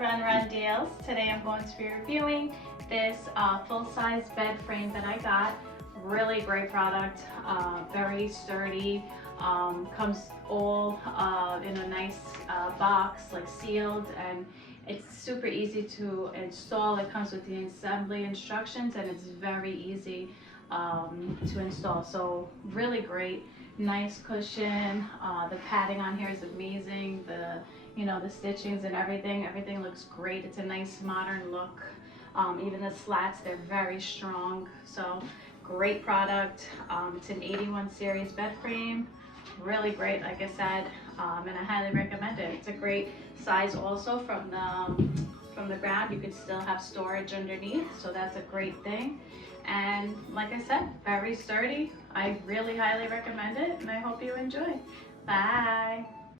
Run Deals. Today I'm going to be reviewing this full-size bed frame that I got. Really great product, very sturdy, comes all in a nice box, like sealed, and it's super easy to install. It comes with the assembly instructions and it's very easy to install, so really great. Nice cushion, the padding on here is amazing, the stitchings and everything looks great. It's a nice modern look. Even the slats, they're very strong, so great product. It's an 81 series bed frame, really great, like I said, and I highly recommend it. It's a great size also from the ground. You could still have storage underneath, so that's a great thing. And like I said, very sturdy. I really highly recommend it, and I hope you enjoy. Bye.